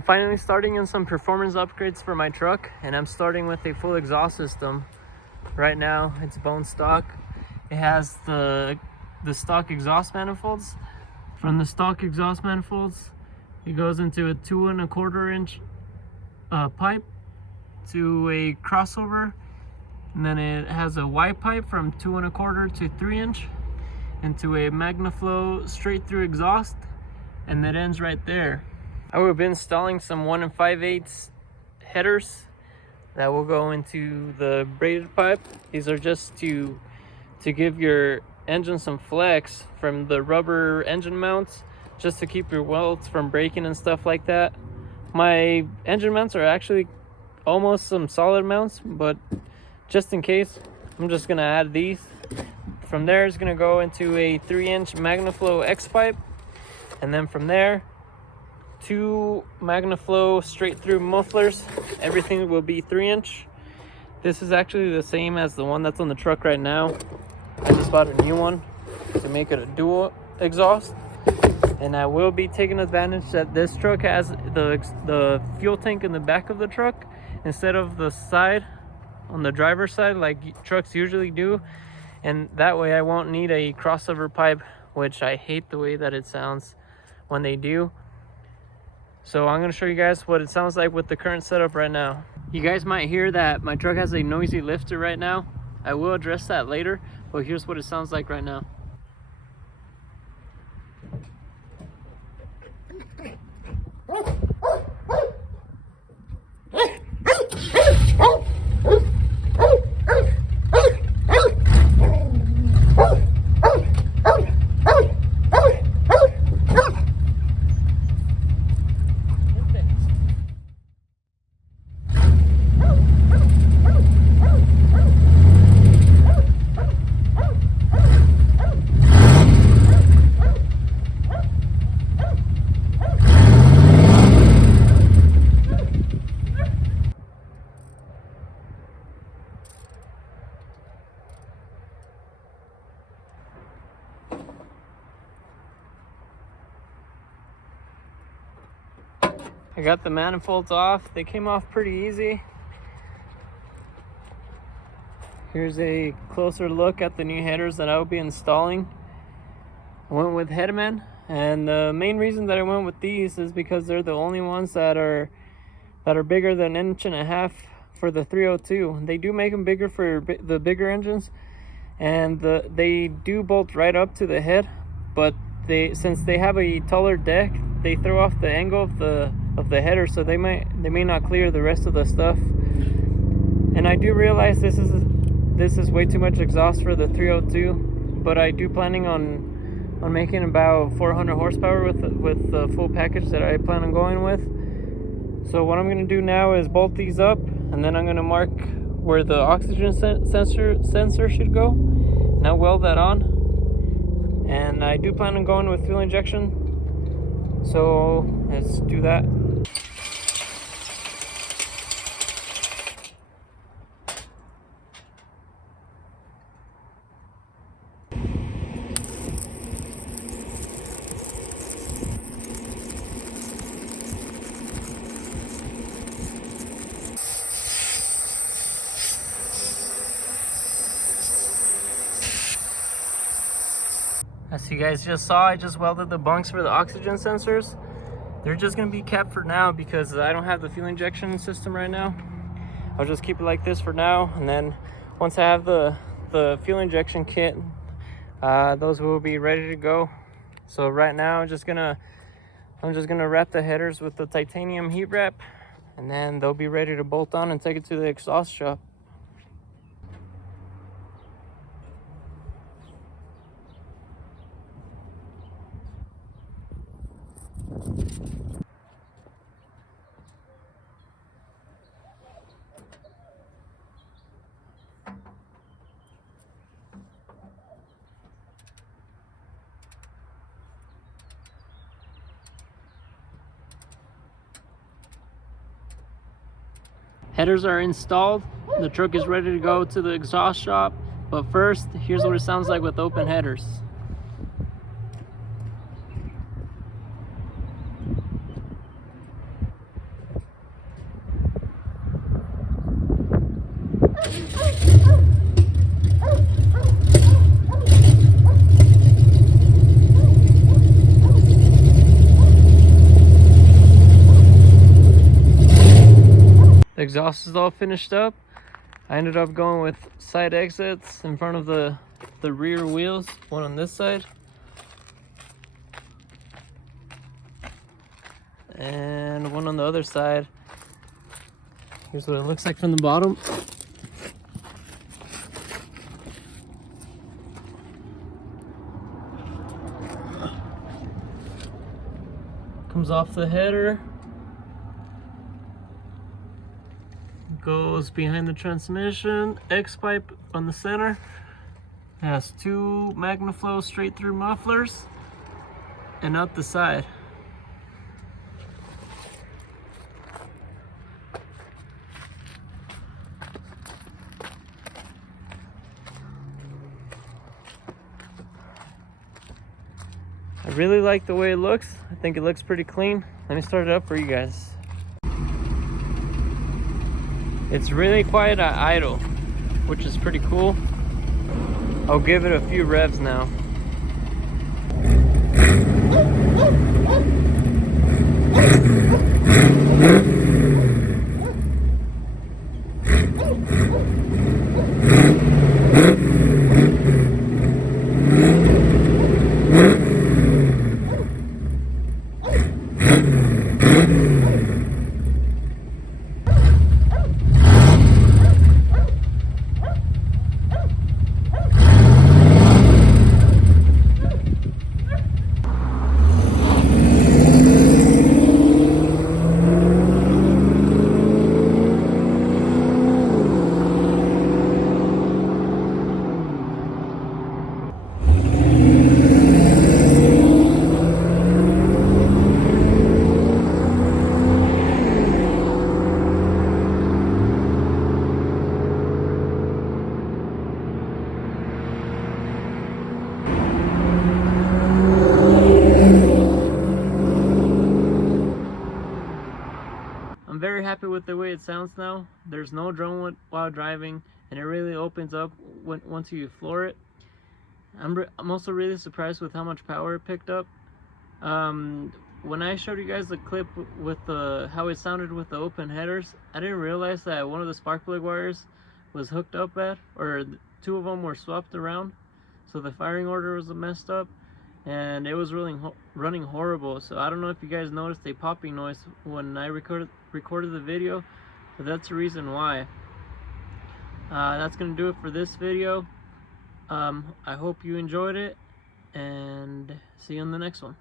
I'm finally starting in some performance upgrades for my truck, and I'm starting with a full exhaust system. Right now it's bone stock. It has the stock exhaust manifolds. From the stock exhaust manifolds, it goes into a 2 1/4 inch pipe to a crossover, and then it has a Y pipe from 2 1/4 to 3 inch into a Magnaflow straight through exhaust, and that ends right there. I will be installing some 1 5/8 headers that will go into the braided pipe. These are just to give your engine some flex from the rubber engine mounts, just to keep your welds from breaking and stuff like that. My engine mounts are actually almost some solid mounts, but just in case, I'm just gonna add these. From there, it's gonna go into a 3 inch Magnaflow X pipe, and then from there, 2 Magnaflow straight through mufflers. Everything will be 3 inch. This is actually the same as the one that's on the truck right now. I just bought a new one to make it a dual exhaust, and I will be taking advantage that this truck has the fuel tank in the back of the truck instead of the side on the driver's side like trucks usually do, and that way I won't need a crossover pipe, which I hate the way that it sounds when they do. So I'm going to show you guys what it sounds like with the current setup right now. You guys might hear that my truck has a noisy lifter right now. I will address that later, but here's what it sounds like right now. I got the manifolds off. They came off pretty easy. Here's a closer look at the new headers that I will be installing. I went with Hedman, and the main reason that I went with these is because they're the only ones that are bigger than 1.5 inches for the 302. They do make them bigger for the bigger engines, and they do bolt right up to the head, but since they have a taller deck, they throw off the angle of the header, so they may not clear the rest of the stuff. And I do realize this is way too much exhaust for the 302, but I do planning on making about 400 horsepower with the full package that I plan on going with. So what I'm going to do now is bolt these up, and then I'm going to mark where the oxygen sensor should go, and I'll weld that on. And I do plan on going with fuel injection, so let's do that. As you guys just saw, I just welded the bunks for the oxygen sensors. They're just going to be kept for now because I don't have the fuel injection system right now. I'll just keep it like this for now, and then once I have the fuel injection kit, those will be ready to go. So right now I'm just gonna wrap the headers with the titanium heat wrap, and then they'll be ready to bolt on and take it to the exhaust shop. Headers are installed. The truck is ready to go to the exhaust shop. But first, here's what it sounds like with open headers. exhaust is all finished up. I ended up going with side exits in front of the rear wheels, one on this side and one on the other side. Here's what it looks like from the bottom. Comes off the header, goes behind the transmission, X pipe on the center, has two Magnaflow straight through mufflers, and out the side. I really like the way it looks. I think it looks pretty clean. Let me start it up for you guys. It's really quiet at idle, which is pretty cool. I'll give it a few revs now. I'm very happy with the way it sounds now. There's no drone while driving, and it really opens up once you floor it. I'm also really surprised with how much power it picked up. When I showed you guys the clip with how it sounded with the open headers, I didn't realize that one of the spark plug wires was hooked up or two of them were swapped around, so the firing order was messed up, and it was running horrible. So I don't know if you guys noticed a popping noise when I recorded the video, but that's the reason why. That's gonna do it for this video. I hope you enjoyed it, and see you in the next one.